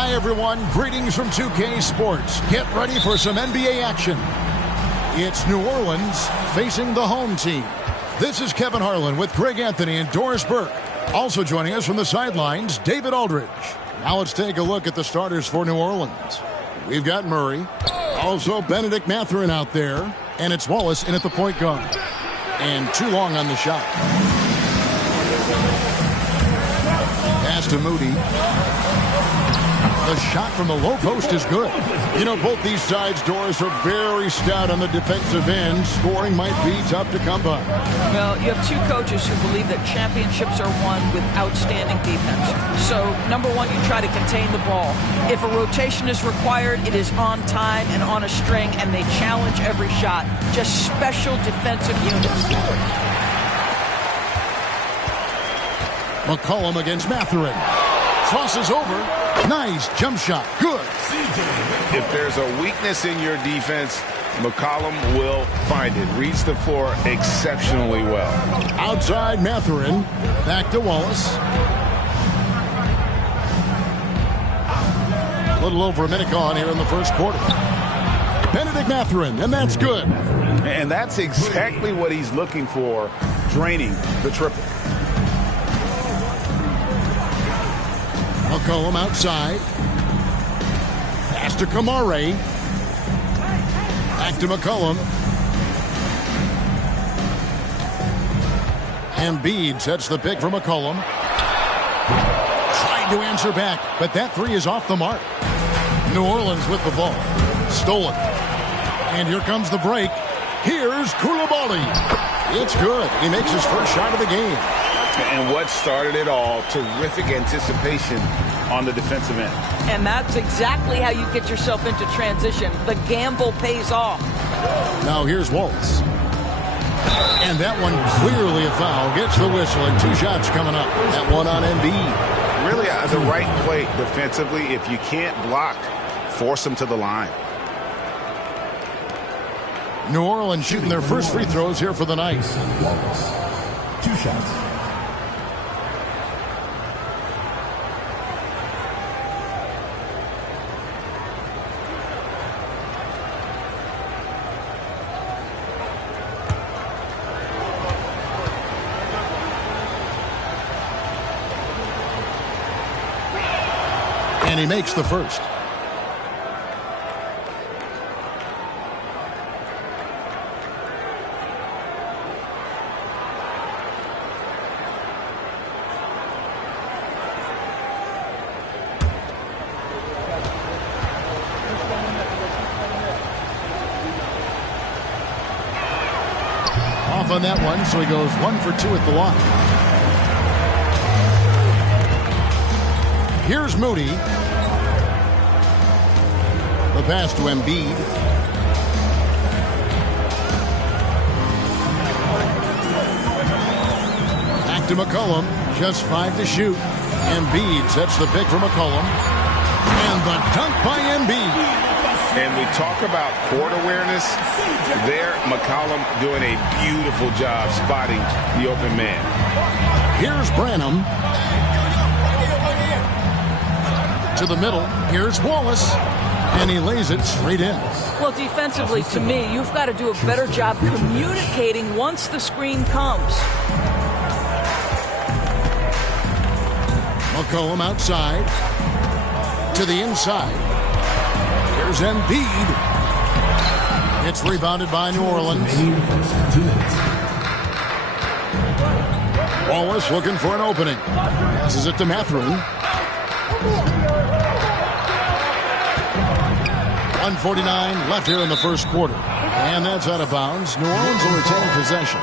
Hi, everyone. Greetings from 2K Sports. Get ready for some NBA action. It's New Orleans facing the home team. This is Kevin Harlan with Greg Anthony and Doris Burke. Also joining us from the sidelines, David Aldridge. Now let's take a look at the starters for New Orleans. We've got Murray. Also Benedict Mathurin out there. And it's Wallace in at the point guard. And too long on the shot. Pass to Moody. The shot from the low post is good. You know, both these sides, Doris, are very stout on the defensive end. Scoring might be tough to come by. Well, you have two coaches who believe that championships are won with outstanding defense. So, number one, you try to contain the ball. If a rotation is required, it is on time and on a string, and they challenge every shot. Just special defensive units. McCollum against Mathurin. Crosses over. Nice jump shot. Good. If there's a weakness in your defense, McCollum will find it. Reads the floor exceptionally well. Outside Mathurin. Back to Wallace. A little over a minute gone here in the first quarter. Benedict Mathurin, and that's good. And that's exactly what he's looking for, draining the triple. McCollum outside. Pass to Kamare. Back to McCollum. Embiid sets the pick for McCollum. Trying to answer back, but that three is off the mark. New Orleans with the ball. Stolen. And here comes the break. Here's Koulibaly. It's good. He makes his first shot of the game. And what started it all, terrific anticipation on the defensive end. And that's exactly how you get yourself into transition. The gamble pays off. Now here's Wallace. And that one clearly a foul. Gets the whistle and two shots coming up. That one on Embiid. Really the right play defensively. If you can't block, force them to the line. New Orleans shooting their first free throws here for the night. Wallace. 2 shots. And he makes the first. Off on that one, so he goes 1 for 2 at the line. Here's Moody. The pass to Embiid. Back to McCollum. Just 5 to shoot. Embiid sets the pick for McCollum. And the dunk by Embiid. And we talk about court awareness. There, McCollum doing a beautiful job spotting the open man. Here's Branham. To the middle. Here's Wallace. And he lays it straight in. Well, defensively, to me, you've got to do a better job communicating once the screen comes. McCollum outside. To the inside. Here's Embiid. It's rebounded by New Orleans. Wallace looking for an opening. Passes it to Mathurin. 1:49 left here in the first quarter. And that's out of bounds. New Orleans will retain possession.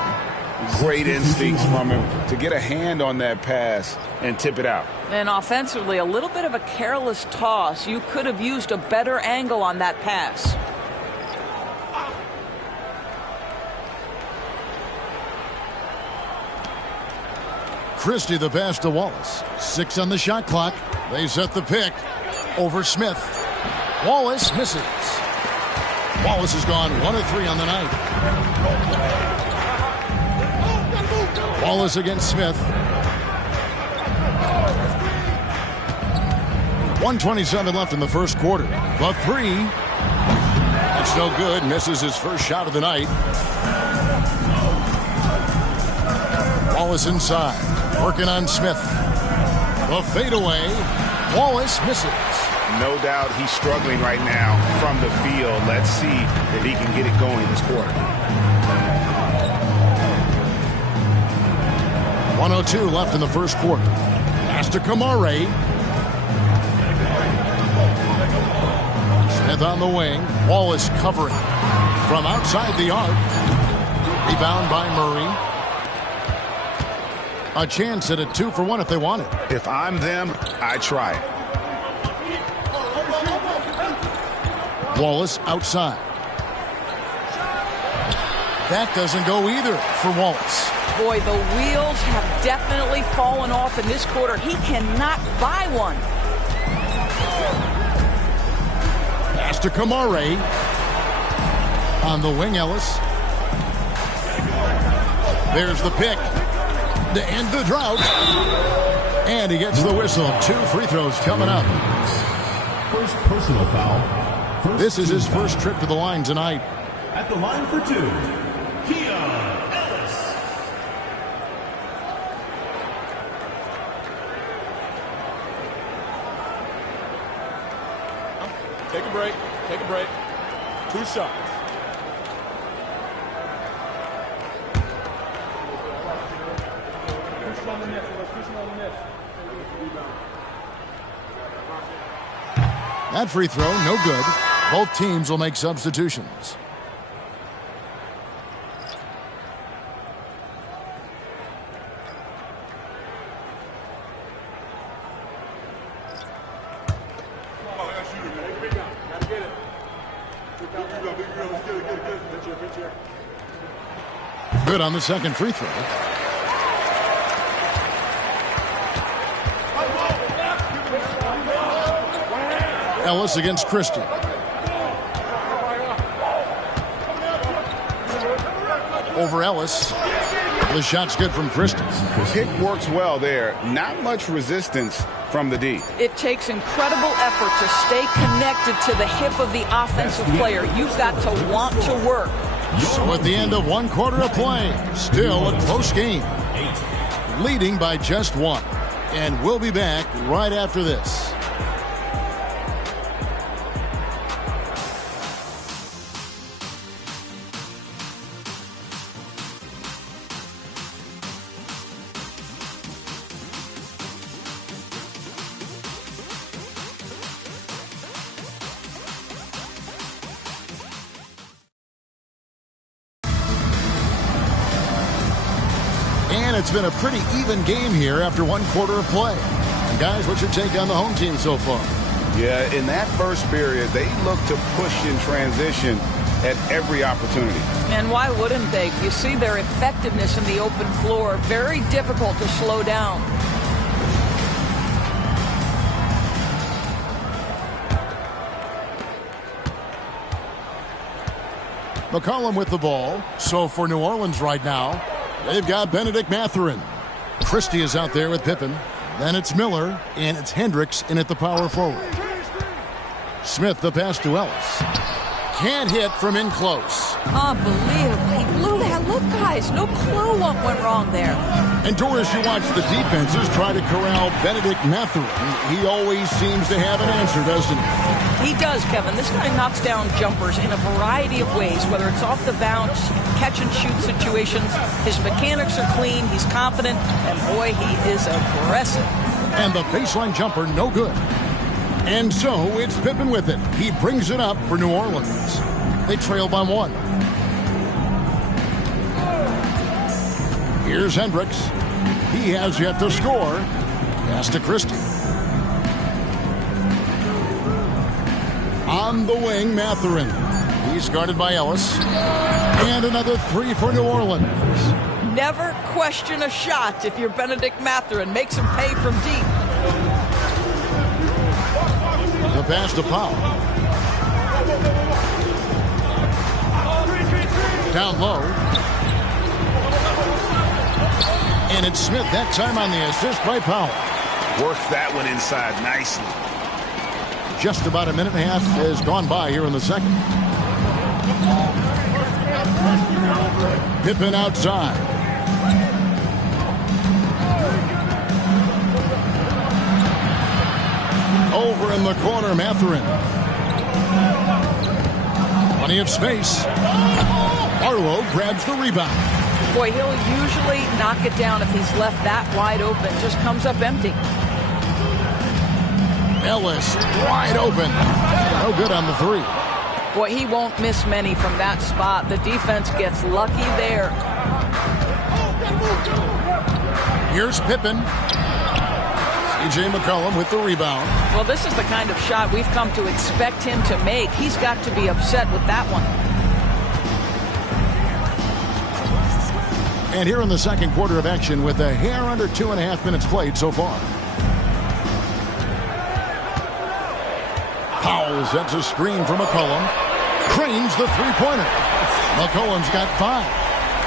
Great instincts from him to get a hand on that pass and tip it out. And offensively, a little bit of a careless toss. You could have used a better angle on that pass. Christie the pass to Wallace. 6 on the shot clock. They set the pick over Smith. Wallace misses. Wallace has gone 1 of 3 on the night. Wallace against Smith. 1:27 left in the first quarter. The three. That's no good. Misses his first shot of the night. Wallace inside. Working on Smith. The fadeaway. Wallace misses. No doubt he's struggling right now from the field. Let's see if he can get it going this quarter. 1:02 left in the first quarter. Pass to Kamare. Smith on the wing. Wallace covering from outside the arc. Rebound by Murray. A chance at a 2-for-1 if they want it. If I'm them, I try it. Wallace outside. That doesn't go either for Wallace. Boy, the wheels have definitely fallen off in this quarter. He cannot buy one. Pass to Kamare. On the wing, Ellis. There's the pick to end the drought. And he gets the whistle. 2 free throws coming up. First personal foul. This is his first trip to the line tonight. At the line for 2, Ellis. Take a break. Take a break. 2 shots. That free throw, no good. Both teams will make substitutions. Good on the second free throw. Ellis against Christie. Over Ellis. The shot's good from Christie. Pick works well there. Not much resistance from the D. It takes incredible effort to stay connected to the hip of the offensive player. You've got to want to work. So at the end of 1 quarter of play, still a close game. Leading by just 1. And we'll be back right after this. It's been a pretty even game here after 1 quarter of play. And guys, what's your take on the home team so far? Yeah, in that first period, they looked to push in transition at every opportunity. And why wouldn't they? You see their effectiveness in the open floor. Very difficult to slow down. McCollum with the ball. So for New Orleans right now, they've got Benedict Mathurin. Christie is out there with Pippen. Then it's Miller, and it's Hendricks in at the power forward. Smith the pass to Ellis. Can't hit from in close. Unbelievable. He blew that. Look, guys, no clue what went wrong there. And Doris, you watch the defenses try to corral Benedict Mathurin. He always seems to have an answer, doesn't he? He does, Kevin. This guy knocks down jumpers in a variety of ways, whether it's off the bounce, catch and shoot situations. His mechanics are clean. He's confident. And, boy, he is aggressive. And the baseline jumper, no good. And so it's Pippen with it. He brings it up for New Orleans. They trail by 1. Here's Hendricks. He has yet to score. Pass to Christie. On the wing, Mathurin. He's guarded by Ellis. And another 3 for New Orleans. Never question a shot if you're Benedict Mathurin. Makes him pay from deep. The pass to Powell. Down low. And it's Smith that time on the assist by Powell. Works that one inside nicely. Just about a minute and a half has gone by here in the second. Pippen outside. Over in the corner, Mathurin. Plenty of space. Arlo grabs the rebound. Boy, he'll usually knock it down if he's left that wide open. Just comes up empty. Ellis wide open. No good on the three. Boy, he won't miss many from that spot. The defense gets lucky there. Here's Pippen. C.J. McCollum with the rebound. Well, this is the kind of shot we've come to expect him to make. He's got to be upset with that one. And here in the second quarter of action with a hair under 2.5 minutes played so far. Powell sets a screen for McCollum. Cranes the three-pointer. McCollum's got 5.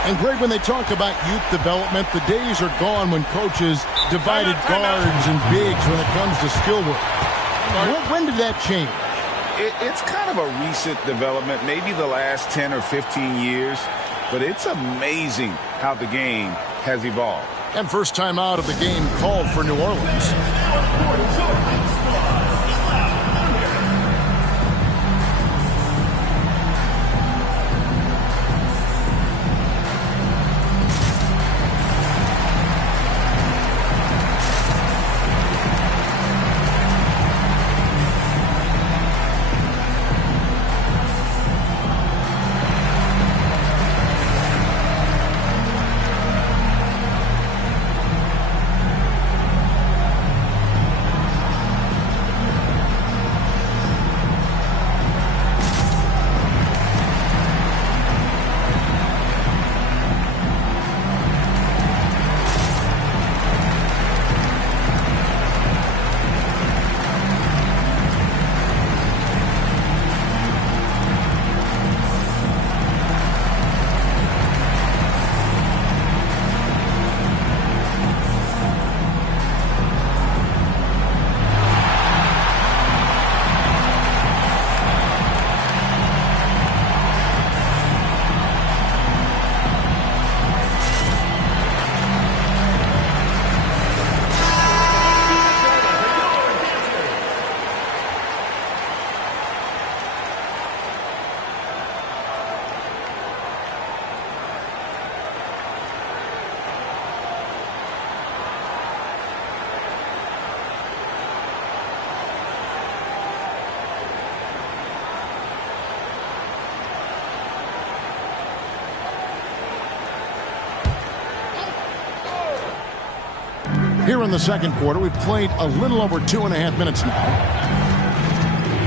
And Greg, when they talk about youth development, the days are gone when coaches divided guards and bigs when it comes to skill work. When did that change? It's kind of a recent development, maybe the last 10 or 15 years, but it's amazing how the game has evolved. And first time out of the game called for New Orleans. Here in the second quarter, we've played a little over 2.5 minutes now.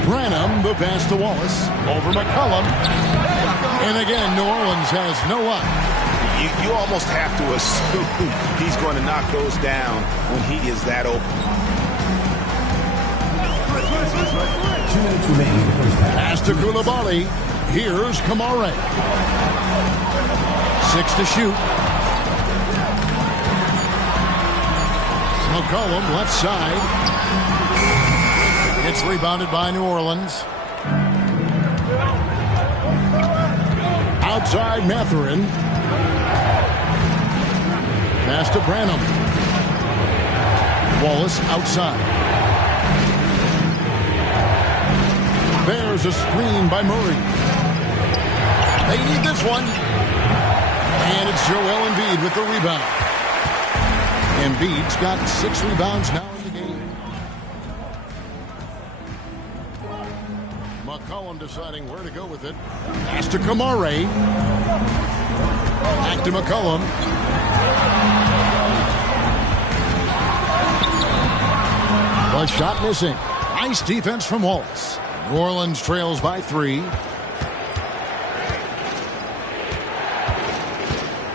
Branham, the pass to Wallace. Over McCollum. And again, New Orleans has no luck. You almost have to assume he's going to knock those down when he is that open. 2 minutes remaining in the first half. Pass to Koulibaly. Here's Kamare. 6 to shoot. McCollum left side. It's rebounded by New Orleans. Outside Mathurin. Pass to Branham. Wallace outside. There's a screen by Murray. They need this one. And it's Joel Embiid with the rebound. Embiid's got 6 rebounds now in the game. McCollum deciding where to go with it. Pass to Kamare. Back to McCollum. The shot missing. Nice defense from Wallace. New Orleans trails by 3.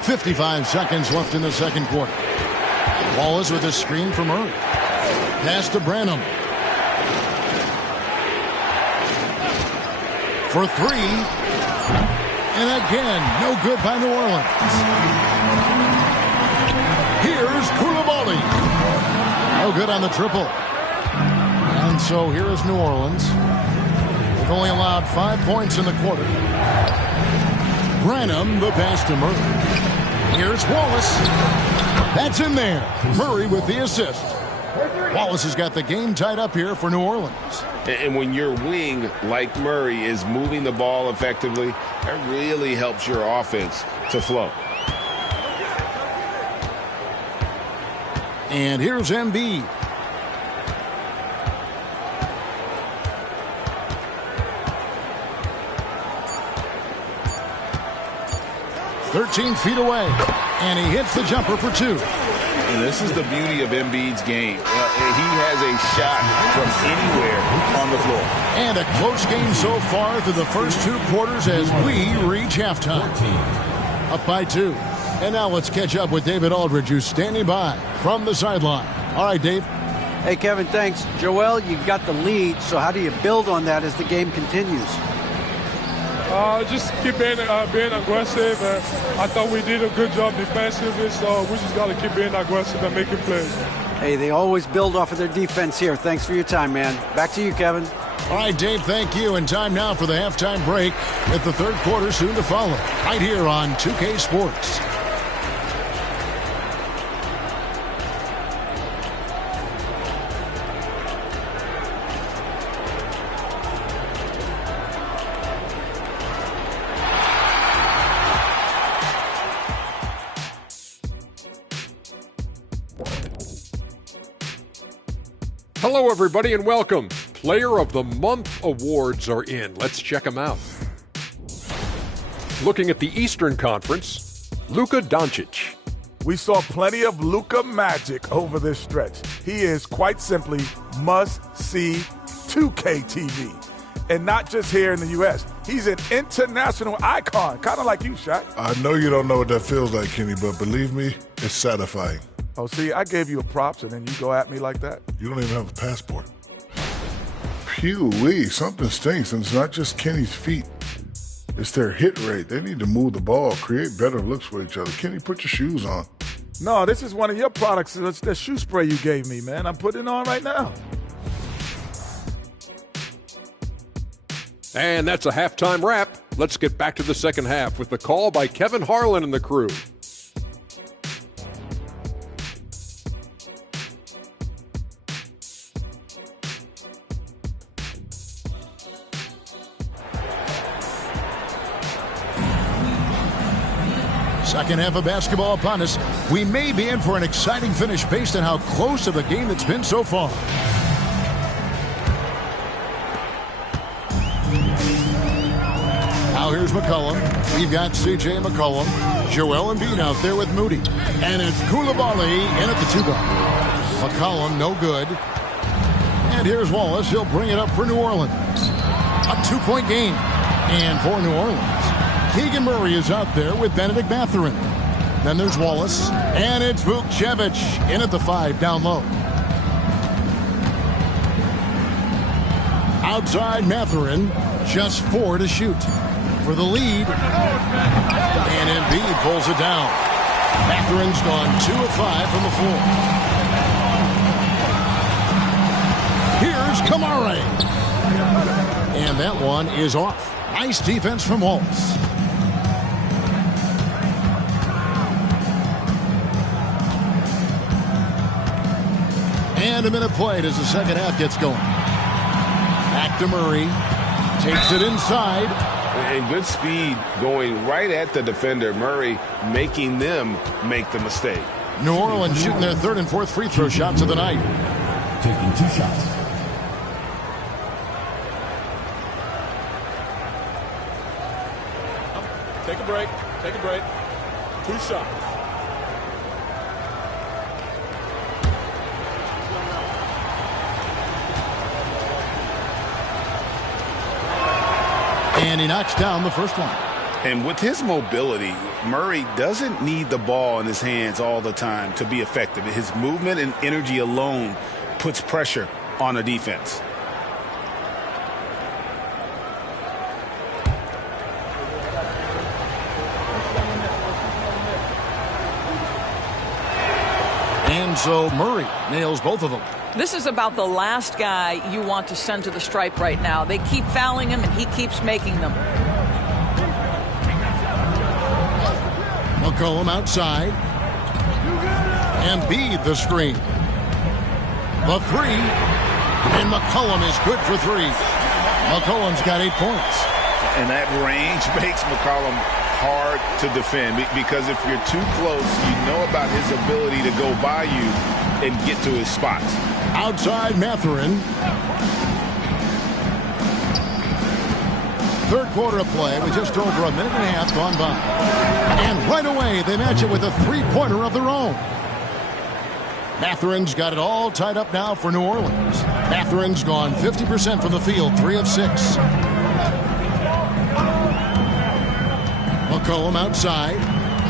55 seconds left in the second quarter. Wallace with a screen from Murray. Pass to Branham. For 3. And again, no good by New Orleans. Here's Koulibaly. No good on the triple. And And so here is New Orleans. They've only allowed 5 points in the quarter. Branham, the pass to Murray. Here's Wallace. That's in there. Murray with the assist. Wallace has got the game tied up here for New Orleans. And when your wing, like Murray, is moving the ball effectively, that really helps your offense to flow. And here's Embiid. "13 feet away, and he hits the jumper for 2. And this is the beauty of Embiid's game. He has a shot from anywhere on the floor. And a close game so far through the first 2 quarters as we reach halftime. Up by 2. And now let's catch up with David Aldridge, who's standing by from the sideline. All right, Dave. Hey, Kevin, thanks. Joel, you've got the lead, so how do you build on that as the game continues? Just keep being aggressive. I thought we did a good job defensively, so we just got to keep being aggressive and making plays. Hey, they always build off of their defense here. Thanks for your time, man. Back to you, Kevin. All right, Dave, thank you. And time now for the halftime break with the third quarter soon to follow. Right here on 2K Sports. Hello, everybody, and welcome. Player of the Month awards are in. Let's check them out. Looking at the Eastern Conference, Luka Doncic. We saw plenty of Luka magic over this stretch. He is quite simply must-see 2K TV. And not just here in the U.S. He's an international icon, kind of like you, Shaq. I know you don't know what that feels like, Kenny, but believe me, it's satisfying. Oh, see, I gave you a props, and then you go at me like that? You don't even have a passport. Phew-wee, something stinks, and it's not just Kenny's feet. It's their hit rate. They need to move the ball, create better looks for each other. Kenny, put your shoes on. No, this is one of your products. It's the shoe spray you gave me, man. I'm putting it on right now. And that's a halftime wrap. Let's get back to the second half with the call by Kevin Harlan and the crew. Second half of basketball upon us. We may be in for an exciting finish based on how close of a game it's been so far. Now here's McCollum. We've got C.J. McCollum. Joel Embiid out there with Moody. And it's Koulibaly in at the 2-guard. McCollum no good. And here's Wallace. He'll bring it up for New Orleans. A 2-point game. And for New Orleans, Keegan Murray is out there with Benedict Mathurin. Then there's Wallace, and it's Vukcevic in at the 5 down low. Outside Mathurin, just 4 to shoot for the lead. And Embiid pulls it down. Mathurin's gone 2 of 5 from the floor. Here's Kamara. And that one is off. Nice defense from Wallace. And a minute played as the second half gets going. Back to Murray. Takes it inside. And good speed going right at the defender. Murray making them make the mistake. New Orleans shooting their third and fourth free throw shots of the night. Taking 2 shots. Take a break. Take a break. 2 shots. And he knocks down the first one. And with his mobility, Murray doesn't need the ball in his hands all the time to be effective. His movement and energy alone puts pressure on a defense. And so Murray nails both of them. This is about the last guy you want to send to the stripe right now. They keep fouling him, and he keeps making them. McCollum outside. Embiid the screen. The three. And McCollum is good for three. McCollum's got 8 points. And that range makes McCollum hard to defend because if you're too close, you know about his ability to go by you and get to his spots. Outside Mathurin. Third quarter of play with just over a minute and a half gone by. And right away, they match it with a three-pointer of their own. Mathurin's got it all tied up now for New Orleans. Mathurin's gone 50% from the field, 3 of 6. McCollum outside.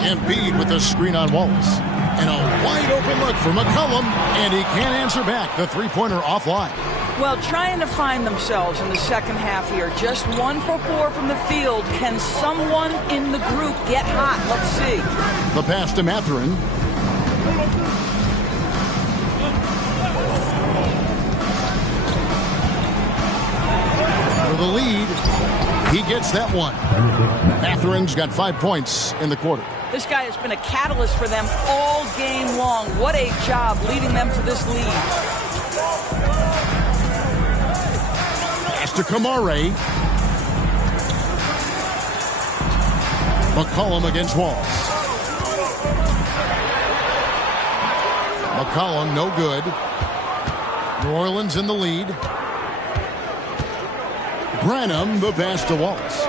Embiid with the screen on Wallace. And a wide open look for McCollum, and he can't answer back. The three-pointer offline. Well, trying to find themselves in the second half here. Just 1 for 4 from the field. Can someone in the group get hot? Let's see. The pass to Mathurin. For the lead. He gets that one. Mathurin's got 5 points in the quarter. This guy has been a catalyst for them all game long. What a job leading them to this lead. Pass to Kamare. McCollum against Walls. McCollum no good. New Orleans in the lead. Branham the pass to Wallace.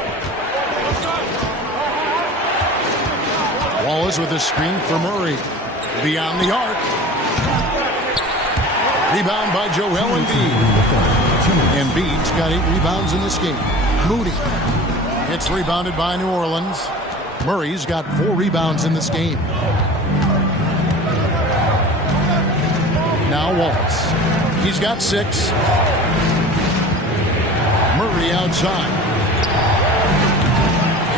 Wallace with a screen for Murray. Beyond the arc. Rebound by Joel Embiid. Embiid's got 8 rebounds in this game. Moody. It's rebounded by New Orleans. Murray's got 4 rebounds in this game. Now Wallace. He's got 6. Murray outside.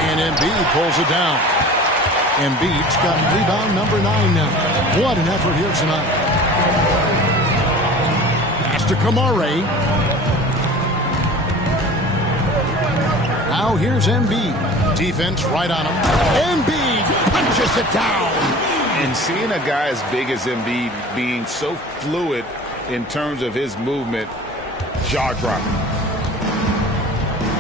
And Embiid pulls it down. Embiid's got rebound number 9 now. What an effort here tonight. Pass to Kamare. Now here's Embiid. Defense right on him. Embiid punches it down. And seeing a guy as big as Embiid being so fluid in terms of his movement, jaw-dropping.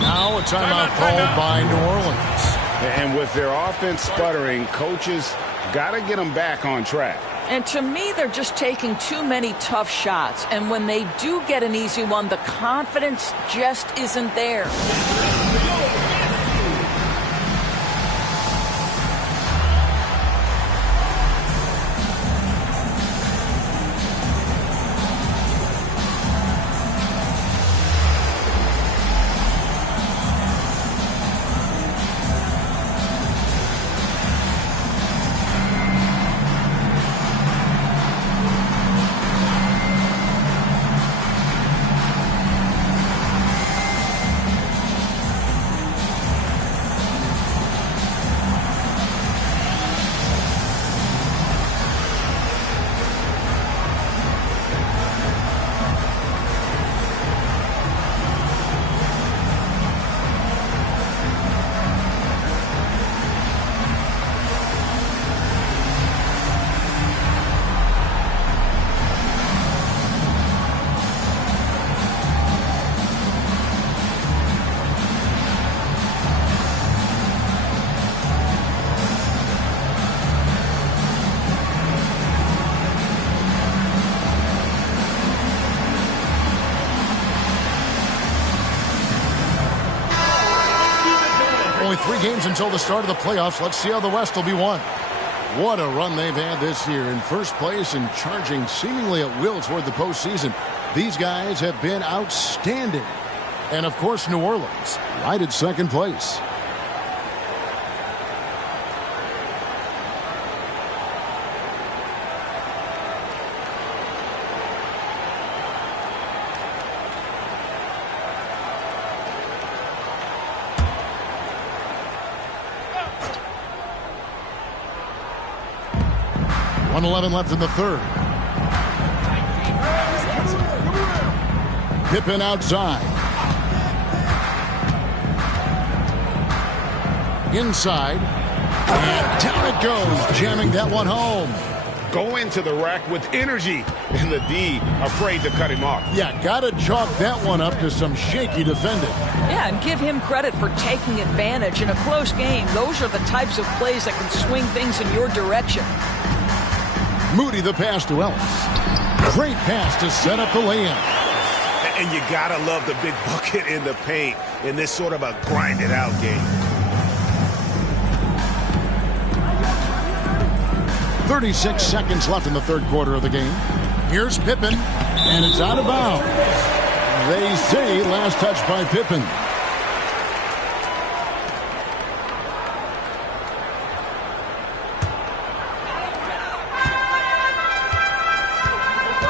Now a timeout called by New Orleans. And with their offense sputtering, coaches got to get them back on track. And to me, they're just taking too many tough shots. And when they do get an easy one, the confidence just isn't there. Only 3 games until the start of the playoffs. Let's see how the West will be won. What a run they've had this year. In first place and charging seemingly at will toward the postseason. These guys have been outstanding. And, of course, New Orleans right at second place. .11 left in the third. Pippen outside. Inside. And down it goes, jamming that one home. Go into the rack with energy, and the D afraid to cut him off. Yeah, gotta chalk that one up to some shaky defending. Yeah, and give him credit for taking advantage in a close game. Those are the types of plays that can swing things in your direction. Moody the pass to Ellis. Great pass to set up the lay-in. And you gotta love the big bucket in the paint in this sort of a grind-it-out game. 36 seconds left in the third quarter of the game. Here's Pippen, and it's out of bounds. They say last touch by Pippen.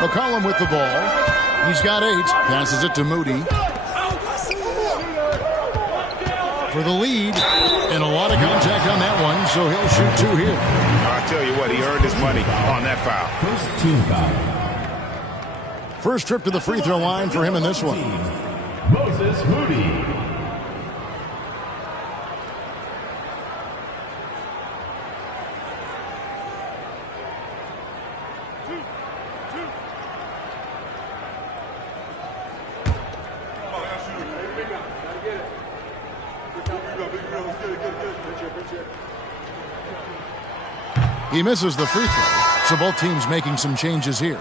McCollum with the ball. He's got 8. Passes it to Moody. For the lead. And a lot of contact on that one, so he'll shoot 2 here. I tell you what, he earned his money on that foul. First team foul. First trip to the free throw line for him in this one. Moses Moody. He misses the free throw, so both teams making some changes here.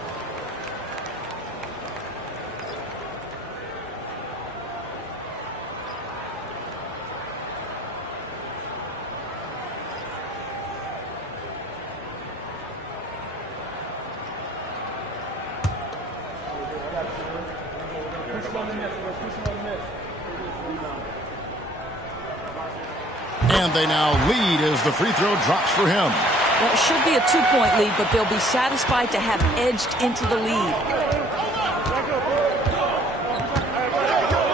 And they now lead as the free throw drops for him. Well, it should be a 2-point lead, but they'll be satisfied to have edged into the lead.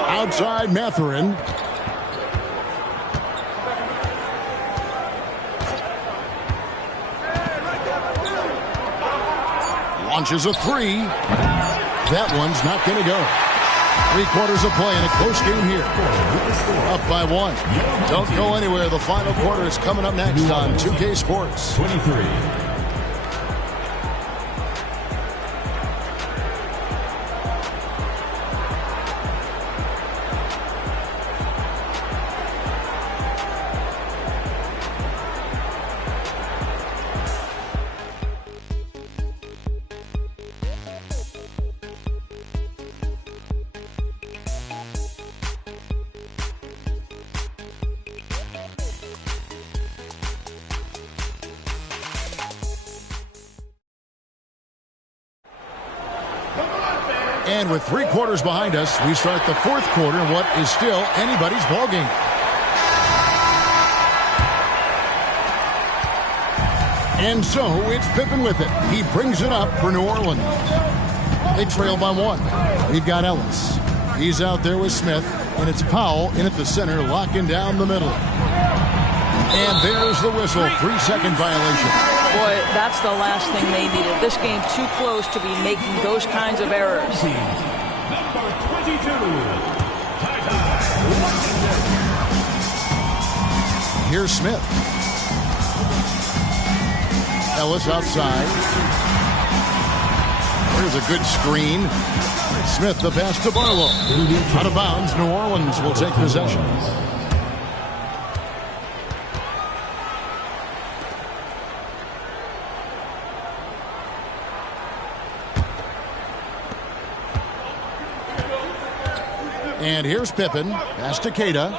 Outside Matherin. Launches a 3. That one's not going to go. 3 quarters of play in a close game here. Up by 1. Don't go anywhere. The final quarter is coming up next on 2K Sports. 23. And with 3 quarters behind us, we start the fourth quarter in what is still anybody's ballgame. And so it's Pippen with it. He brings it up for New Orleans. They trail by 1. We've got Ellis. He's out there with Smith, and it's Powell in at the center, locking down the middle. And there's the whistle. 3-second violation. Boy, that's the last thing they needed. This game too close to be making those kinds of errors. Number 22. Here's Smith. Ellis outside. There's a good screen. Smith the pass to Barlow. Out of bounds. New Orleans will take possession. And here's Pippen. Pass to Keita.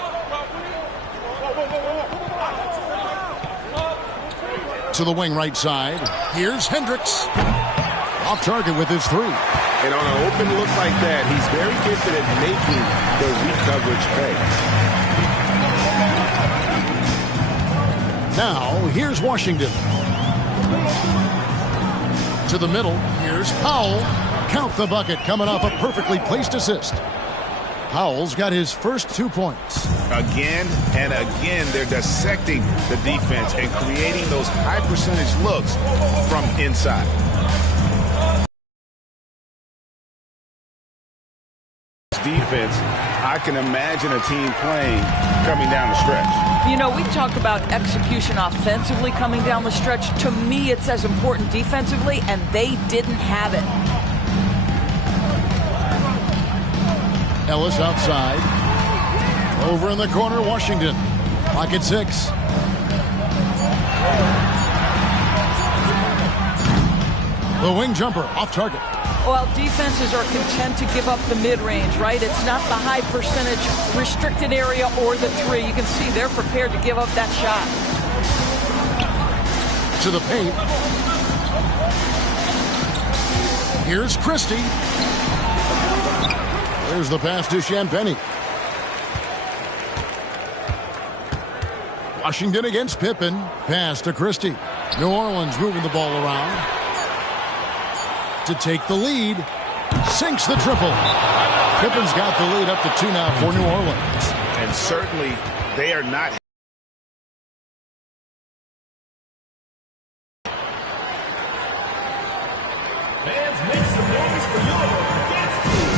To the wing right side. Here's Hendricks. Off target with his 3. And on an open look like that, he's very gifted at making the weak coverage pay. Now, here's Washington. To the middle. Here's Powell. Count the bucket coming off a perfectly placed assist. Powell's got his first 2 points. Again and again, they're dissecting the defense and creating those high percentage looks from inside. defense I can imagine a team playing coming down the stretch. You know, we talk about execution offensively coming down the stretch. To me, it's as important defensively, and they didn't have it. Ellis outside. Over in the corner, Washington. Pocket 6. The wing jumper off target. Well, defenses are content to give up the mid-range, right? It's not the high percentage restricted area or the 3. You can see they're prepared to give up that shot. To the paint. Here's Christie. There's the pass to Champagny. Washington against Pippen. Pass to Christie. New Orleans moving the ball around. To take the lead. Sinks the triple. Pippen's got the lead up to 2 now for New Orleans. And certainly they are not. Fans, make some noise for your dance team.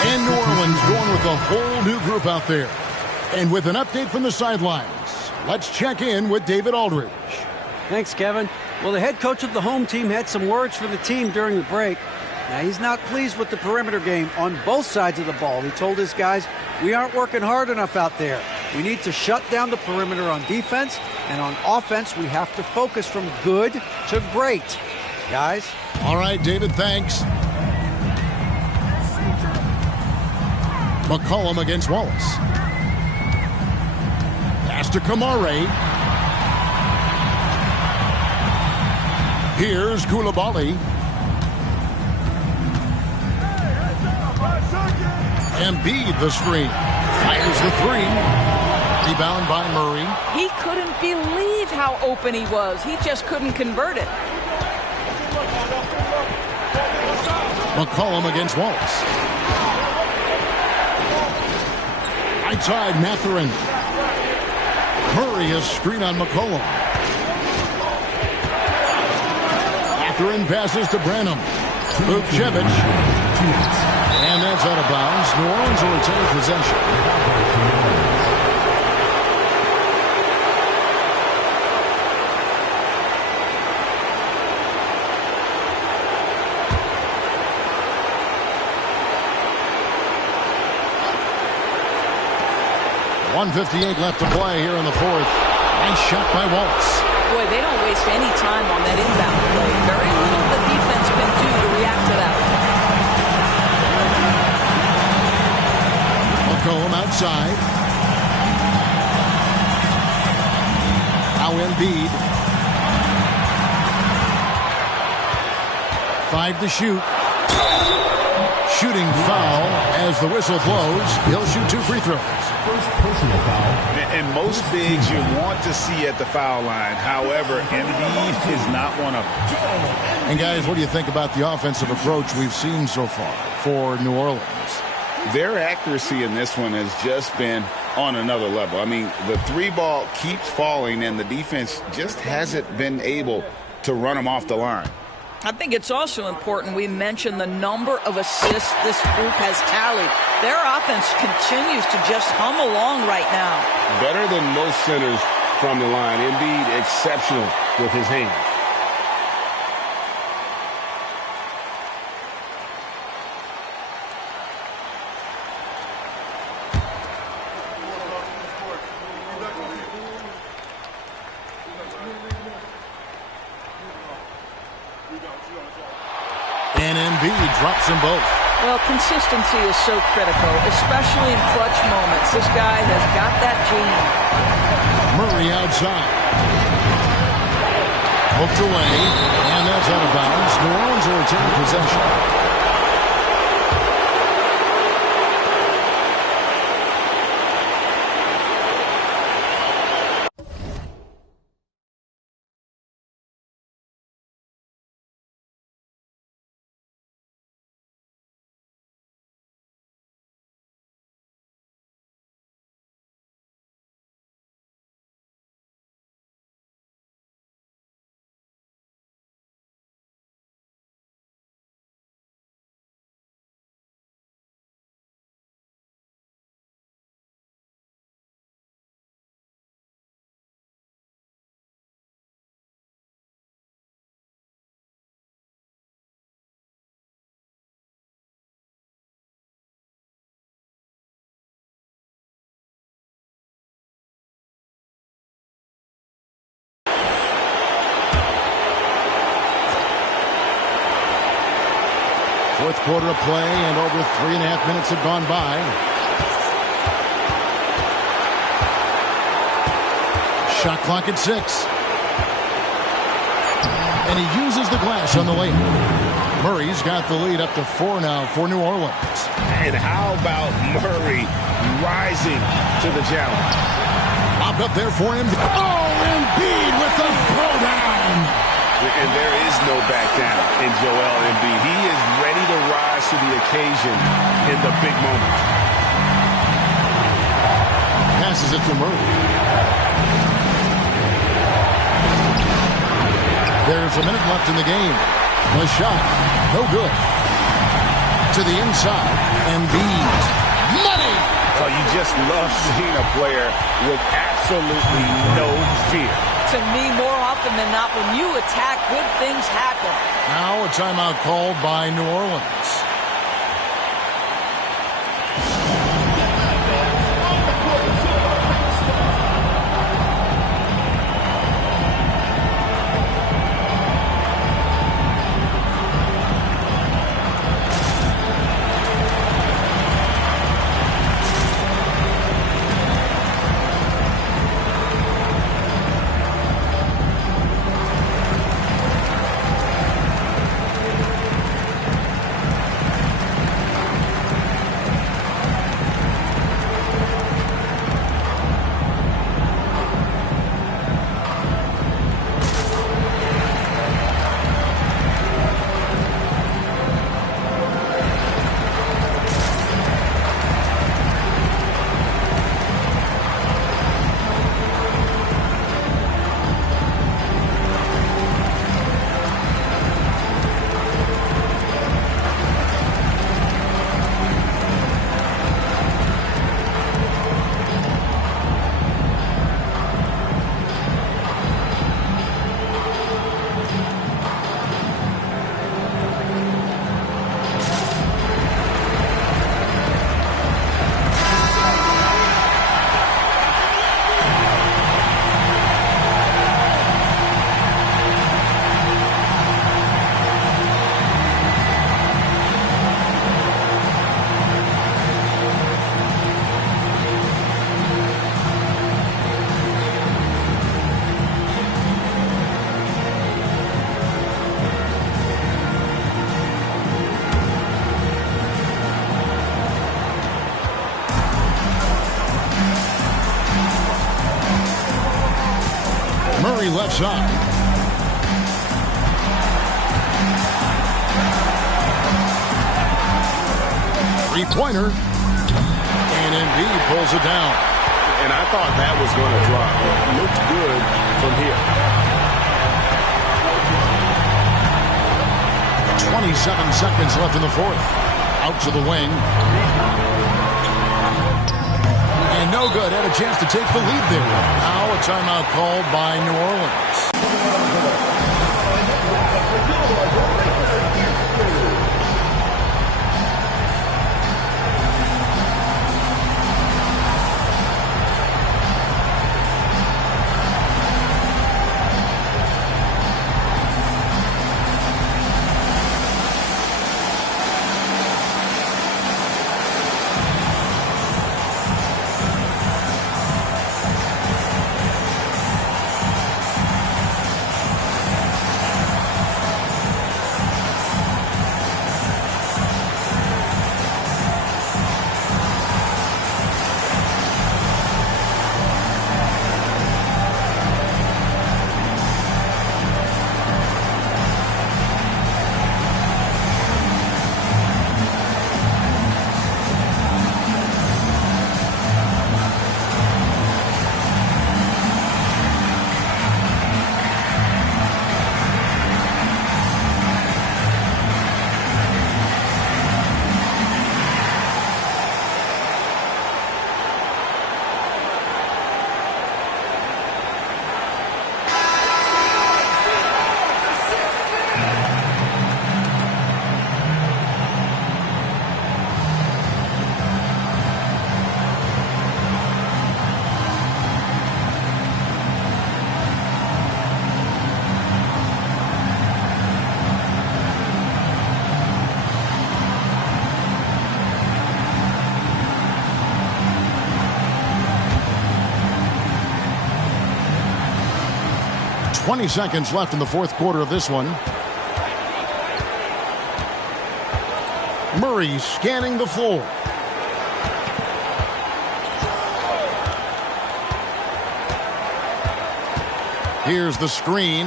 And New Orleans going with a whole new group out there. And with an update from the sidelines, let's check in with David Aldridge. Thanks, Kevin. Well, the head coach of the home team had some words for the team during the break. Now, he's not pleased with the perimeter game on both sides of the ball. He told his guys, we aren't working hard enough out there. We need to shut down the perimeter on defense, and on offense, we have to focus from good to great. Guys? All right, David, thanks. McCollum against Wallace. Pass to Kamare. Here's Koulibaly. Embiid the screen. Fires the 3. Rebound by Murray. He couldn't believe how open he was. He just couldn't convert it. McCollum against Wallace. Right side, Mathurin. Murray a screen on McCollum. Mathurin passes to Branham. Vukcevic. And that's out of bounds. New Orleans will retain possession. .158 left to play here in the 4th. Nice shot by Wallace. Boy, they don't waste any time on that inbound play. Very little the defense can do to react to that. McCollum outside. Now Embiid. 5 to shoot. Shooting foul as the whistle blows. He'll shoot 2 free throws. First personal foul. And most bigs you want to see at the foul line. However, Embiid is not one of them. And guys, what do you think about the offensive approach we've seen so far for New Orleans? Their accuracy in this one has just been on another level. I mean, the 3 ball keeps falling, and the defense just hasn't been able to run them off the line. I think it's also important we mention the number of assists this group has tallied. Their offense continues to just hum along right now. Better than most centers from the line. Embiid exceptional with his hands. And Embiid drops them both. Well, consistency is so critical, especially in clutch moments. This guy has got that gene. Murray outside. Hooked away, and that's out of bounds. New Orleans will retain possession. Fourth quarter of play, and over 3.5 minutes have gone by. Shot clock at 6. And he uses the glass on the layup. Murray's got the lead up to 4 now for New Orleans. And how about Murray rising to the challenge? Popped up there for him. Oh, Embiid with the throwdown. And there is no back down in Joel Embiid. He is ready to rise to the occasion in the big moment. Passes it to Murray. There's a minute left in the game. The shot, no good. To the inside, Embiid. Money! Oh, you just love seeing a player with absolutely no fear. To me, more often than not, when you attack, good things happen. Now a timeout called by New Orleans. Murray left side. Three-pointer. And Embiid pulls it down. And I thought that was going to drop. It looked good from here. 27 seconds left in the fourth. Out to the wing. And no no good. Had a chance to take the lead there. Now a timeout called by New Orleans. 20 seconds left in the fourth quarter of this one. Murray scanning the floor. Here's the screen.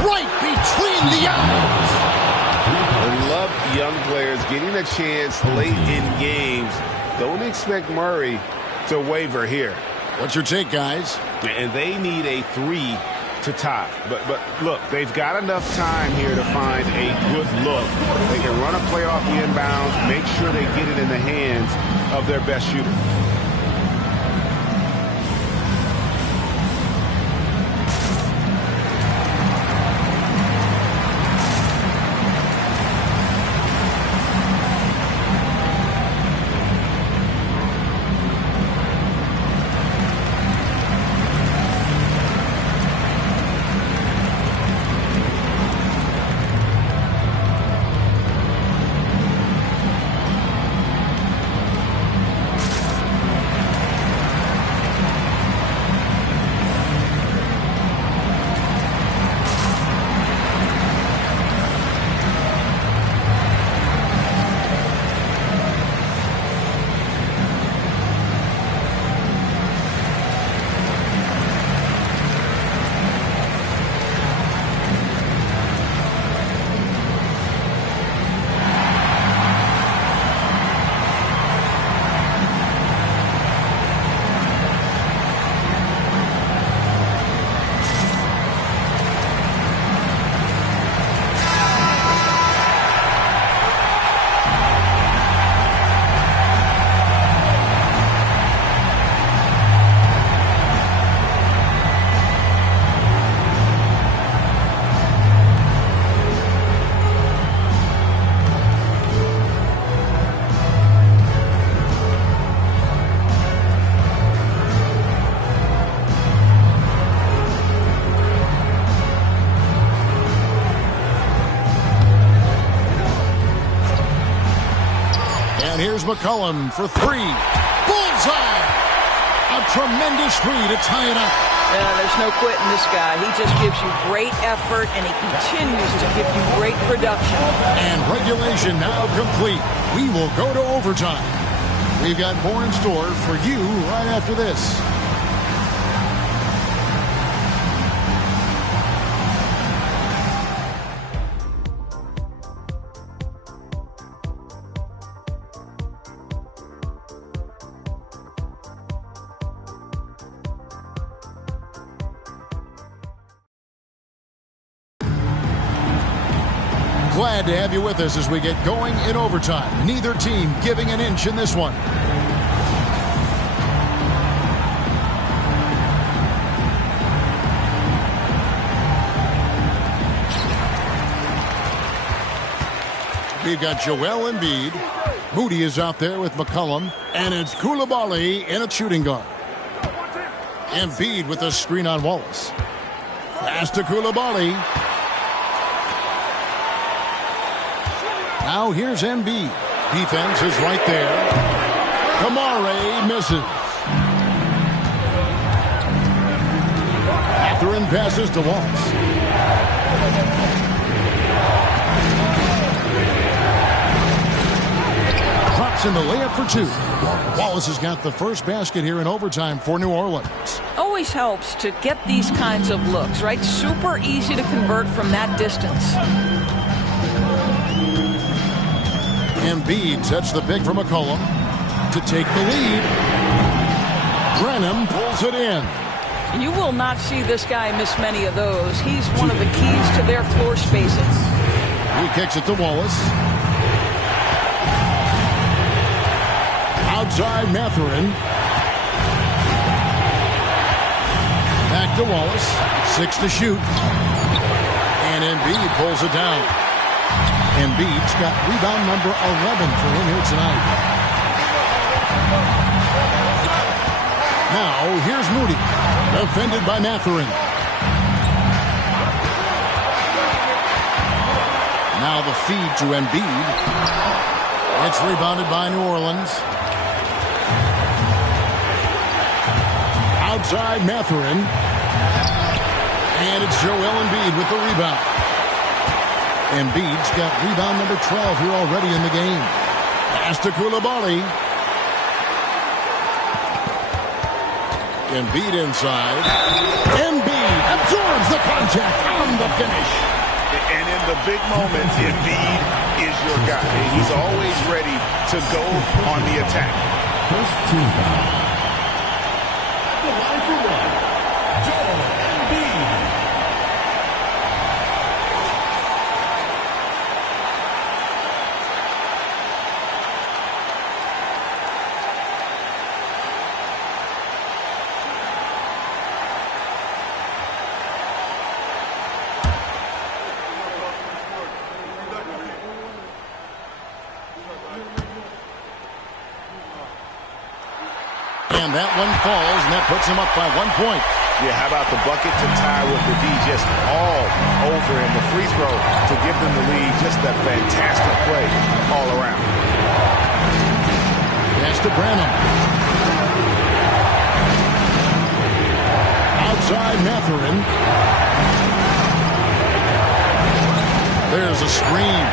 Right between the eyes. I love young players getting a chance late in games. Don't expect Murray to waver here. What's your take, guys? And they need a 3 to tie. But look, they've got enough time here to find a good look. They can run a play off the inbounds, make sure they get it in the hands of their best shooter. And here's McCollum for 3. Bullseye! A tremendous 3 to tie it up. There's no quitting this guy. He just gives you great effort, and he continues to give you great production. And regulation now complete. We will go to overtime. We've got more in store for you right after this. Glad to have you with us as we get going in overtime. Neither team giving an inch in this one. We've got Joel Embiid. Moody is out there with McCollum. And it's Koulibaly in a shooting guard. Embiid with a screen on Wallace. Pass to Koulibaly. Now here's Embiid. Defense is right there. Kamare misses. Mathurin passes to Wallace. Drops in the layup for two. Wallace has got the first basket here in overtime for New Orleans. Always helps to get these kinds of looks, right? Super easy to convert from that distance. Embiid sets the pick for McCollum to take the lead. Brenham pulls it in. You will not see this guy miss many of those. He's one of the keys to their floor spacing. He kicks it to Wallace. Outside Mathurin. Back to Wallace. 6 to shoot. And Embiid pulls it down. Embiid's got rebound number 11 for him here tonight. Now, here's Moody. Defended by Mathurin. Now the feed to Embiid. It's rebounded by New Orleans. Outside Mathurin. And it's Joel Embiid with the rebound. Embiid's got rebound number 12 here already in the game. Pass to Koulibaly. Embiid inside. Embiid absorbs the contact on the finish. And in the big moments, Embiid is your guy. He's always ready to go on the attack. First team foul. At the line for one, Joel Embiid. And that one falls, and that puts him up by 1 point. Yeah, how about the bucket to tie with the D just all over him. The free throw to give them the lead. Just a fantastic play all around. Pass to Branham. Outside Mathurin. There's a screen.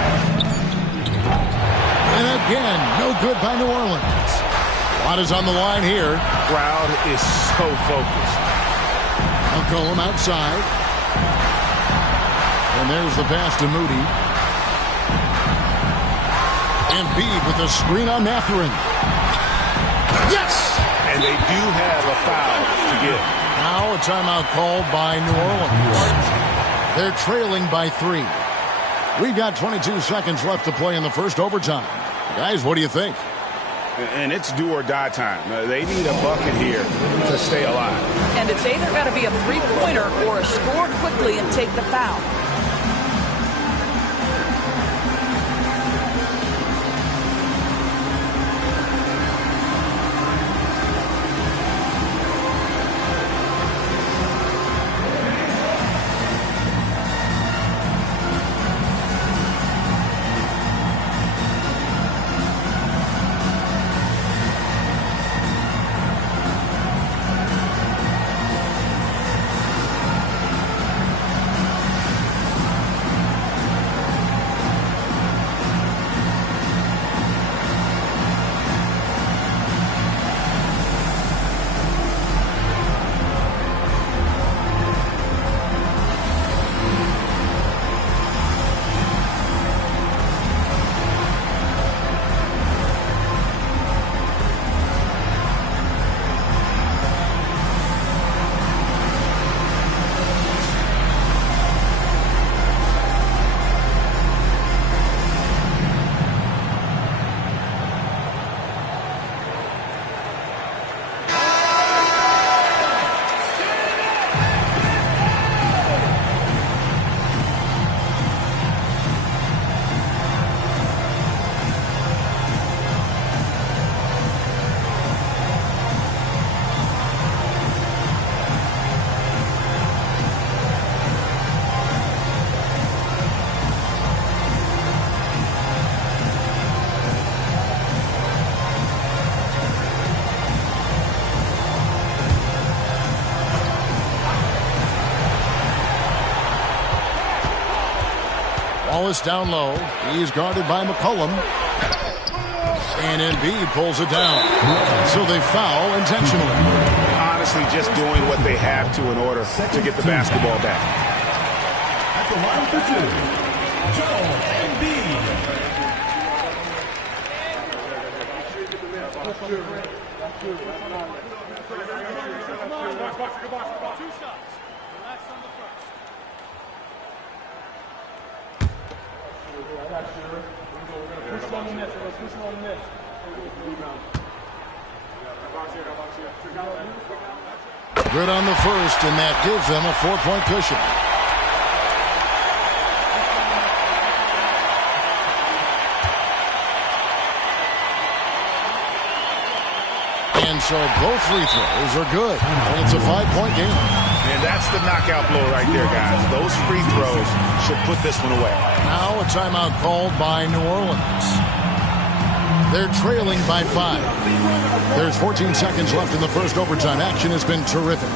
And again, no good by New Orleans. A lot is on the line here. Crowd is so focused. McCollum outside. And there's the pass to Moody. Embiid with a screen on Mathurin. Yes! And they do have a foul to give. Now a timeout called by New Orleans. They're trailing by 3. We've got 22 seconds left to play in the first overtime. Guys, what do you think? And it's do or die time. They need a bucket here to stay alive. And it's either got to be a three-pointer or a score quickly and take the foul. Wallace down low. He's guarded by McCollum. And Embiid pulls it down. So they foul intentionally. Honestly, just doing what they have to in order to get the basketball back. At the line for two, Joel Embiid. Good on the first, and that gives them a 4-point cushion. And so both free throws are good. And it's a 5-point game. And that's the knockout blow right there, guys. Those free throws should put this one away. Now a timeout called by New Orleans. They're trailing by 5. There's 14 seconds left in the first overtime. Action has been terrific.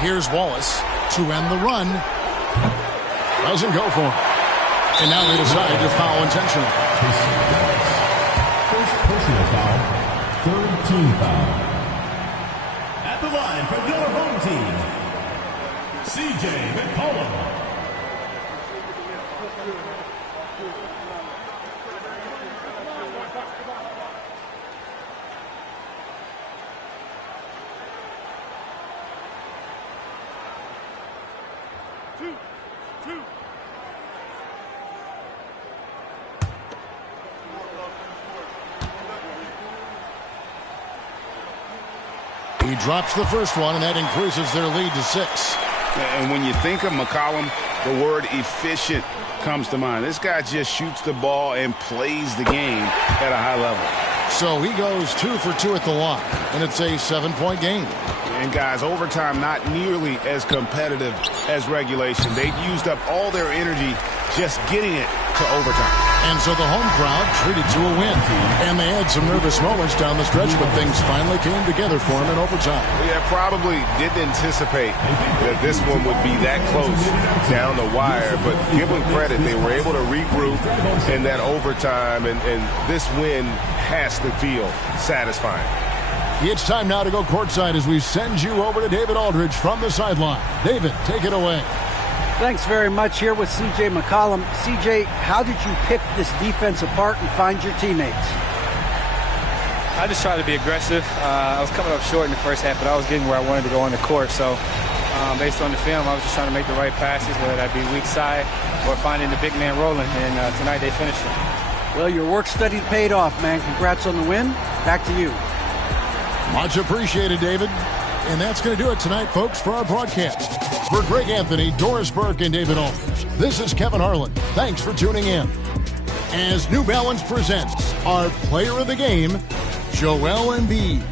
Here's Wallace to end the run. Doesn't go for him. And now they decide to foul intentionally. First personal foul, third team foul. At the line for your home team, C.J. McCollum. He drops the first one, and that increases their lead to 6. And when you think of McCollum, the word efficient comes to mind. This guy just shoots the ball and plays the game at a high level. So he goes 2 for 2 at the line, and it's a 7-point game. And guys, overtime not nearly as competitive as regulation. They've used up all their energy just getting it to overtime. And so the home crowd treated to a win. And they had some nervous moments down the stretch, but things finally came together for them in overtime. Yeah, probably didn't anticipate that this one would be that close down the wire, but give them credit. They were able to regroup in that overtime, and this win has to feel satisfying. It's time now to go courtside as we send you over to David Aldridge from the sideline. David, take it away. Thanks very much. Here with C.J. McCollum. C.J., how did you pick this defense apart and find your teammates? I just tried to be aggressive. I was coming up short in the first half, but I was getting where I wanted to go on the court. So based on the film, I was just trying to make the right passes, whether that be weak side or finding the big man rolling. And tonight they finished it. Well, your work study paid off, man. Congrats on the win. Back to you. Much appreciated, David. And that's going to do it tonight, folks, for our broadcast. For Greg Anthony, Doris Burke, and David Aldridge, this is Kevin Harlan. Thanks for tuning in. As New Balance presents our player of the game, Joel Embiid.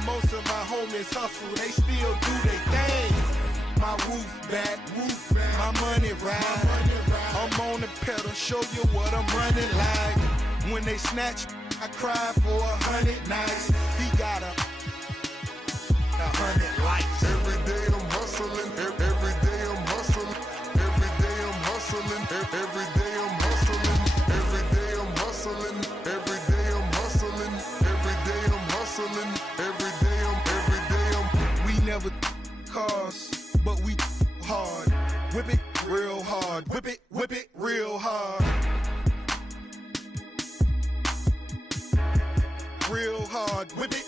And most of my homies hustle, they still do their thing. My roof back, my money ride. I'm on the pedal, show you what I'm running like. When they snatch, I cry for 100 nights. He got 100 lights. Every day I'm hustling, every day I'm hustling, every day I'm hustling, every day I'm hustling, every day I'm hustling, every day I'm hustling, every day I'm hustling, every day I'm. We never cars, but we hard. Whip it real hard, whip it real hard. Real hard, whip it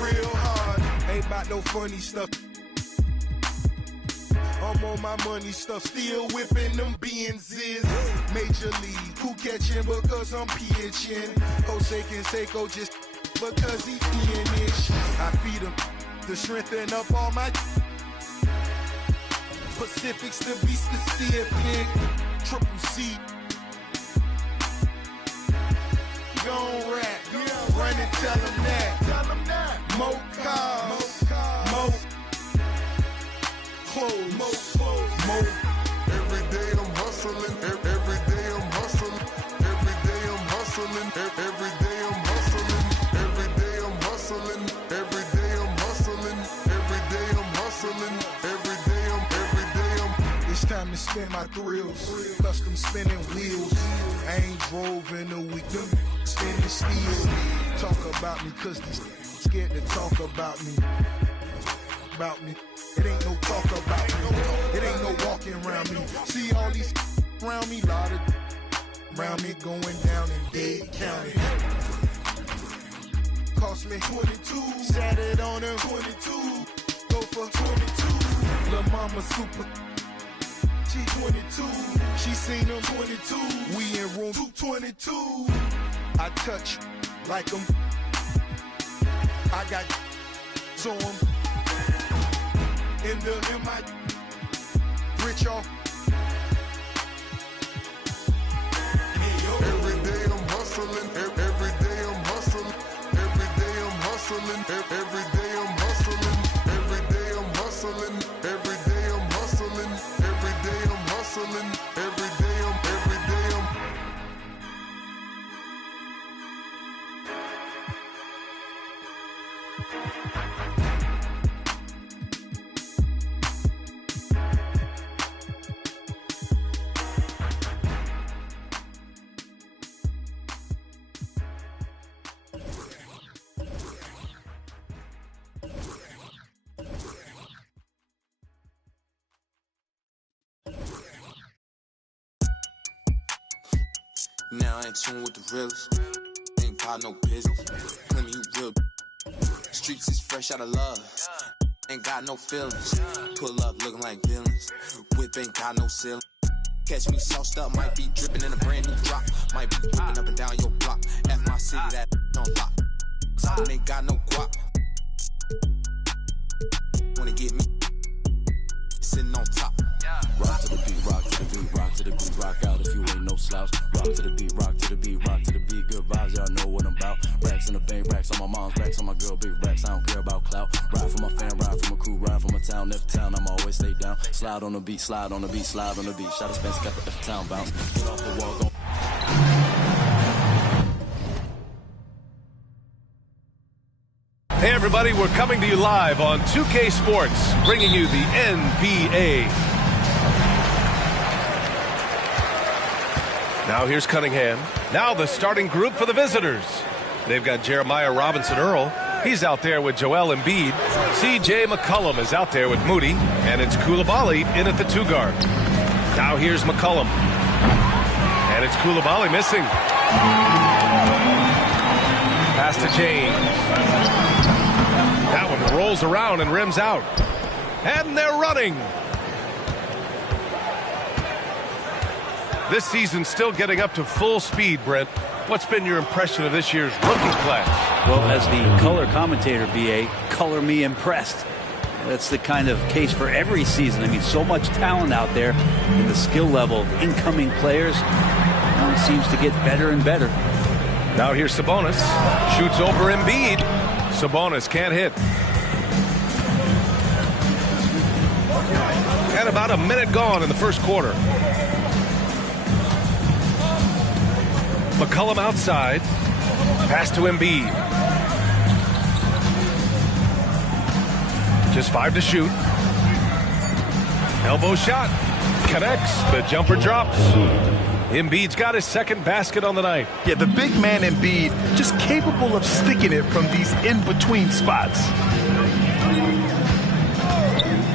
real hard. Ain't about no funny stuff. I'm on my money stuff, still whipping them Benzes. Major league, who catching because I'm pitching. Jose Canseco just because he finish. I feed him to strengthen up all my Pacifics to be specific. Triple C. Gon' rap, run and tell them that. More cars, more clothes, more. Every day I'm hustling, every day I'm hustling, every day I'm hustling, every day I'm hustling, every day I'm hustling, every day I'm hustling, every day I'm hustling, every day I'm. It's time to spin my thrills, custom spinning wheels. I ain't drove in a week, them spinning steel. Talk about me, cause these scared to talk about me. It ain't no talk about me. It ain't no walking around me. See all these around me, lot of around me going down in Dade County. Cost me 22, sat it on her 22, go for 22. Lil' mama super, she 22, she seen them 22. We in room 222. I touch like them. I got on in my rich off. Every day I'm hustling, every day I'm hustling, every day I'm hustling, every day I'm hustling, every day I'm hustling, every day I'm hustling, every day I'm hustling, every day I'm. Now I ain't tune with the realest. Ain't got no business. Plenty you real. Streets is fresh out of love. Ain't got no feelings. Pull up looking like villains. Whip ain't got no ceiling. Catch me sauced up, might be dripping in a brand new drop. Might be whipping up and down your block. F my city, that on lock. Talkin' ain't got no guap. Wanna get me sitting on top. Rock to the beat, rock to the beat, rock to the beat, rock out if you ain't no slouch. Rock to the beat, rock to the beat, rock to the beat, good vibes, y'all know what I'm about. Racks in the bank, racks on my mom's, racks on my girl, big racks, I don't care about clout. Ride for my fam, ride for my crew, ride for my town, F town, I'm always stay down. Slide on the beat, slide on the beat, slide on the beat. Shout out Spence, got the F town bounce. Get off the wall, go. Hey everybody, we're coming to you live on 2K Sports, bringing you the NBA. Now here's Cunningham. Now the starting group for the visitors. They've got Jeremiah Robinson-Earl. He's out there with Joel Embiid. C.J. McCollum is out there with Moody. And it's Coulibaly in at the 2 guard. Now here's McCollum. And it's Coulibaly missing. Pass to James. That one rolls around and rims out. And they're running. This season's still getting up to full speed, Brent. What's been your impression of this year's rookie class? Well, as the color commentator, B.A., color me impressed. That's the kind of case for every season. I mean, so much talent out there, and the skill level of incoming players seems to get better and better. Now here's Sabonis. Shoots over Embiid. Sabonis can't hit. And about a minute gone in the first quarter. McCollum outside. Pass to Embiid. Just 5 to shoot. Elbow shot. Connects. The jumper drops. Embiid's got his second basket on the night. Yeah, the big man Embiid just capable of sticking it from these in-between spots.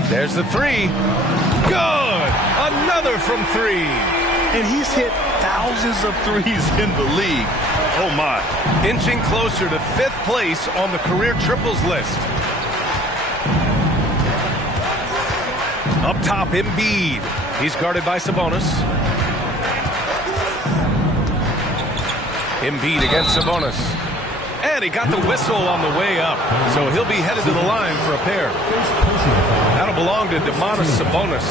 There's the three. Good! Another from 3. And he's hit thousands of threes in the league. Oh, my. Inching closer to 5th place on the career triples list. Up top, Embiid. He's guarded by Sabonis. Embiid against Sabonis. And he got the whistle on the way up. So he'll be headed to the line for a pair. That'll belong to Domantas Sabonis.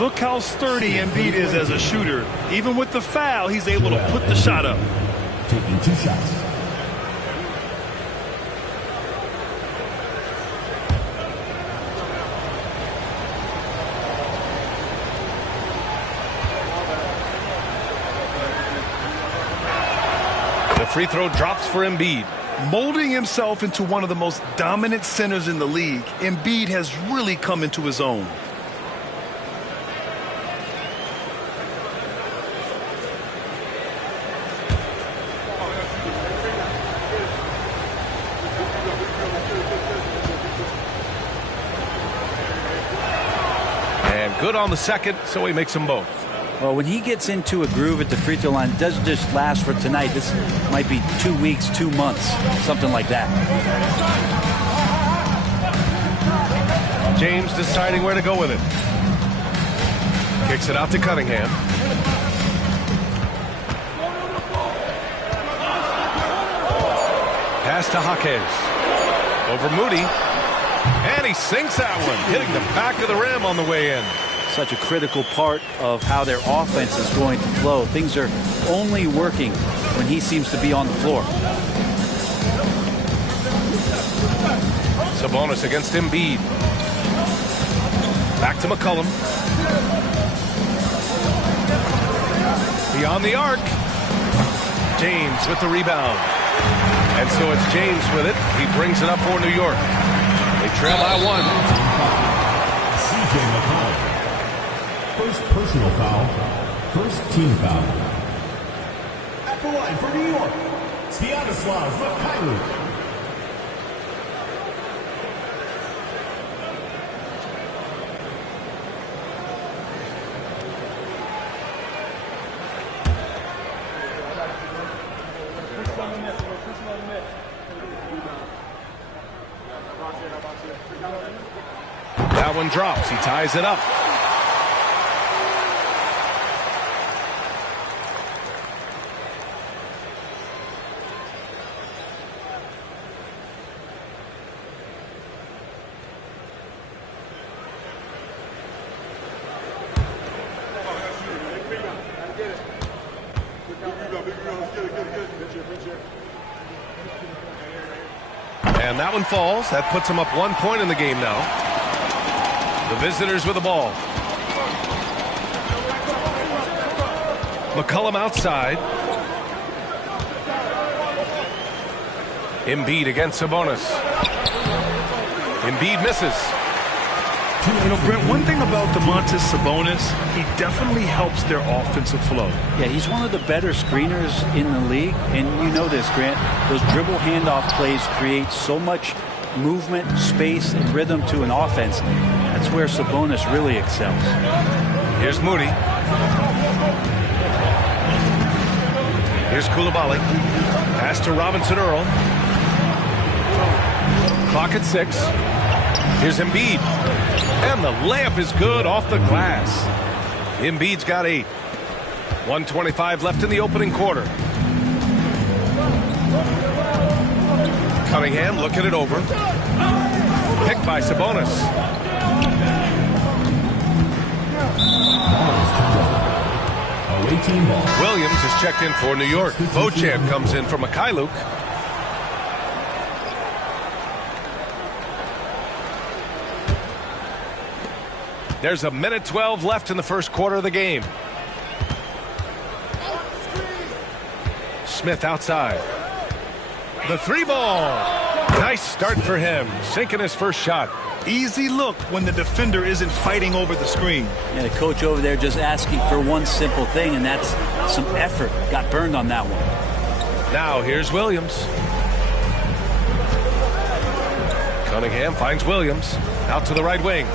Look how sturdy Embiid is as a shooter. Even with the foul, he's able to put the shot up. Taking 2 shots. The free throw drops for Embiid. Molding himself into one of the most dominant centers in the league, Embiid has really come into his own. And good on the second, so he makes them both. Well, when he gets into a groove at the free throw line, it doesn't just last for tonight. This might be 2 weeks, 2 months, something like that. James deciding where to go with it. Kicks it out to Cunningham. Pass to Jaquez. Over Moody. And he sinks that one, hitting the back of the rim on the way in. Such a critical part of how their offense is going to flow. Things are only working when he seems to be on the floor. Sabonis against Embiid. Back to McCollum. Beyond the arc. James with the rebound. And so it's James with it. He brings it up for New York. They trail by 1. C.J. McCollum. First personal foul. First team foul. At the line for New York, Stanislav Mikhailuk. That one drops. He ties it up. And that one falls. That puts them up 1 point in the game now. The visitors with the ball. McCollum outside. Embiid against Sabonis. Embiid misses. You know, Brent, one thing about Domantas Sabonis, he definitely helps their offensive flow. Yeah, he's one of the better screeners in the league, and you know this, Grant. Those dribble handoff plays create so much movement, space, and rhythm to an offense. That's where Sabonis really excels. Here's Moody. Here's Coulibaly. Pass to Robinson Earl. Clock at 6. Here's Embiid. And the layup is good off the glass. Embiid's got 8. 1:25 left in the opening quarter. Cunningham looking it over. Picked by Sabonis. Williams is checked in for New York. Bochamp comes in for Mikhailuk. There's 1:12 left in the first quarter of the game. Smith outside. The three ball. Nice start for him. Sinking his first shot. Easy look when the defender isn't fighting over the screen. Yeah, the coach over there just asking for one simple thing, and that's some effort. Got burned on that one. Now here's Williams. Cunningham finds Williams. Out to the right wing.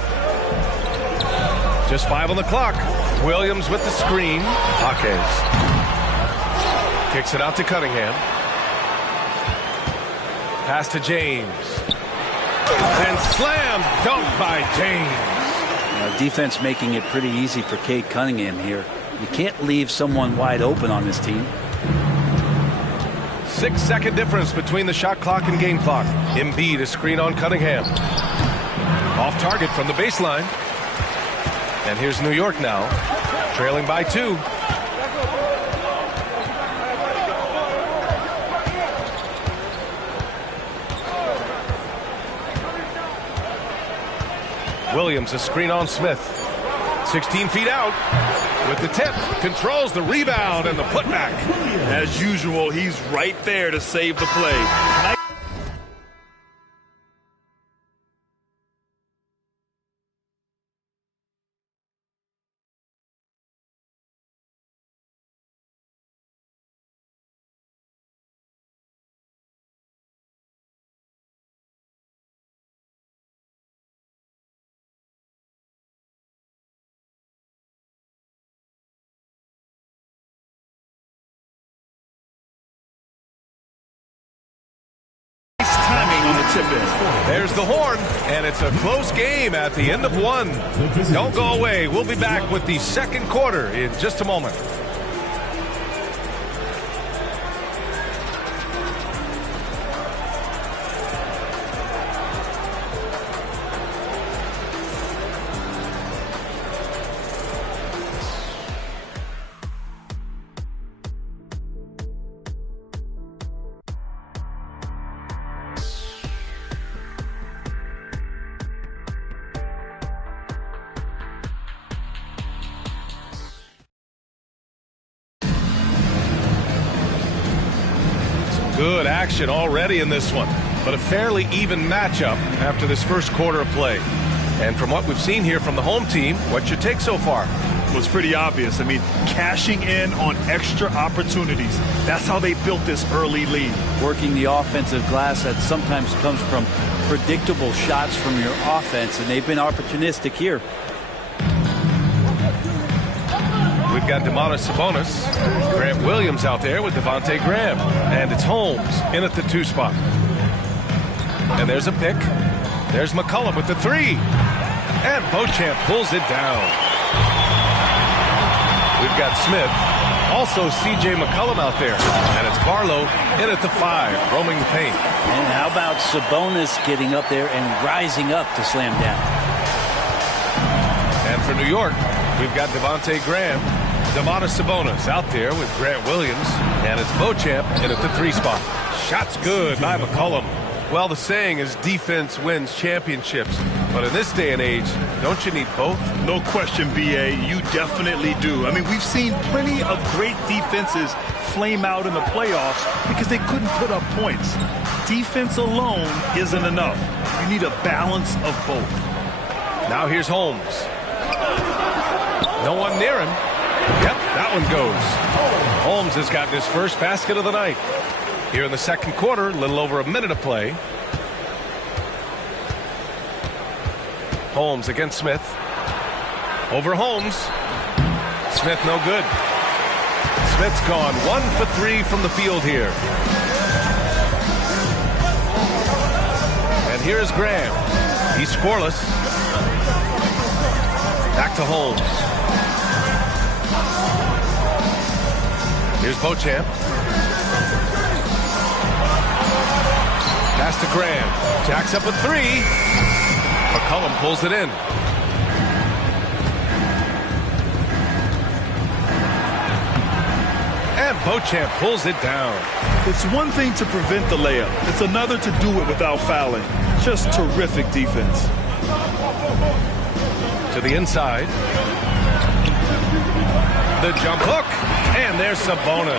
Just 5 on the clock. Williams with the screen. Jaquez kicks it out to Cunningham. Pass to James. And slam dunk by James. Defense making it pretty easy for Cade Cunningham here. You can't leave someone wide open on this team. 6-second difference between the shot clock and game clock. Embiid a screen on Cunningham. Off target from the baseline. And here's New York now, trailing by 2. Williams a screen on Smith. 16 feet out with the tip. Controls the rebound and the putback. As usual, he's right there to save the play. There's the horn, and it's a close game at the end of 1. Don't go away. We'll be back with the second quarter in just a moment. Good action already in this one, but a fairly even matchup after this first quarter of play. And from what we've seen here from the home team, what's your take so far? Well, it's pretty obvious. I mean, cashing in on extra opportunities. That's how they built this early lead. Working the offensive glass that sometimes comes from predictable shots from your offense, and they've been opportunistic here. We've got Domantas Sabonis, Grant Williams out there with Devontae Graham, and it's Holmes in at the 2 spot. And there's a pick. There's McCollum with the 3, and Beauchamp pulls it down. We've got Smith, also C.J. McCollum out there, and it's Barlow in at the 5, roaming the paint. And how about Sabonis getting up there and rising up to slam down? And for New York, we've got Devontae Graham, Domantas Sabonis out there with Grant Williams, and it's Beauchamp in at the 3 spot. Shot's good by McCollum. Well, the saying is defense wins championships, but in this day and age, don't you need both? No question, B.A., you definitely do. I mean, we've seen plenty of great defenses flame out in the playoffs because they couldn't put up points. Defense alone isn't enough. You need a balance of both. Now here's Holmes. No one near him. Yep, that one goes. Holmes has gotten his first basket of the night. Here in the second quarter, a little over a minute of play. Holmes against Smith. Over Holmes. Smith no good. Smith's gone 1 for 3 from the field here. And here's Graham. He's scoreless. Back to Holmes. Here's Beauchamp. Pass to Graham. Jacks up a 3. McCollum pulls it in. And Beauchamp pulls it down. It's one thing to prevent the layup. It's another to do it without fouling. Just terrific defense. To the inside. The jump hook. And there's Sabonis.